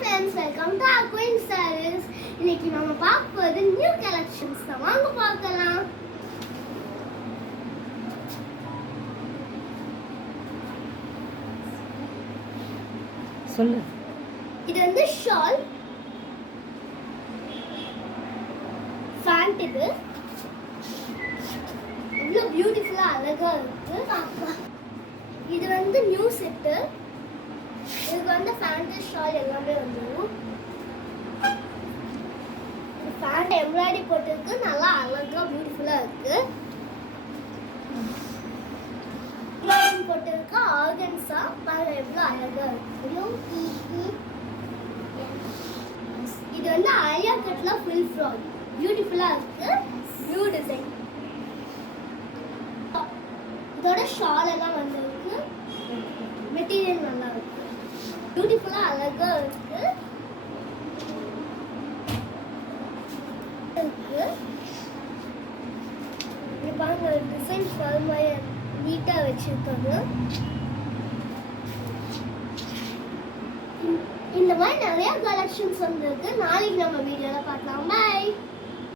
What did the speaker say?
friends, welcome to our Queen Sarees. இன்னைக்கு நாம பார்க்க போறது நியூ கலெக்ஷன்ஸ் தான். வாங்க பார்க்கலாம். சொல்லு. இது வந்து ஷால் ஃபேண்ட். இவ்வளோ பியூட்டிஃபுல்லா அழகா இருக்கு. இது வந்து நியூ செட்டு. இதுக்கு வந்து ஃபேண்ட் ஷால் எல்லாமே வந்துடும். ஃபேண்ட் எம்ப்ராய்டரி போட்டிருக்கு, நல்லா அழகா பியூட்டிஃபுல்லா இருக்கு. போட்டிருக்கு ஆர்கன்ஸா, பாருங்க எவ்வளோ அழகா இருக்கு. இது வந்து ஆலியா கட்ல ஃபுல் ஃப்ராக், பியூட்டிஃபுல்லா இருக்கு. New design. இதோட ஷால் எல்லாம் வந்திருக்கு. மெட்டீரியல் நல்லா இருக்கு, பியூட்டிஃபுல்லா அழகா இருக்கு. பாருங்க டிசைன் ஃபார்மாக நீட்டா வச்சிருக்காங்க. இந்த மாதிரி நிறைய கலெக்ஷன்ஸ் வந்திருக்கு. நாளைக்கு நம்ம வீடியோல பார்க்கலாம். பை.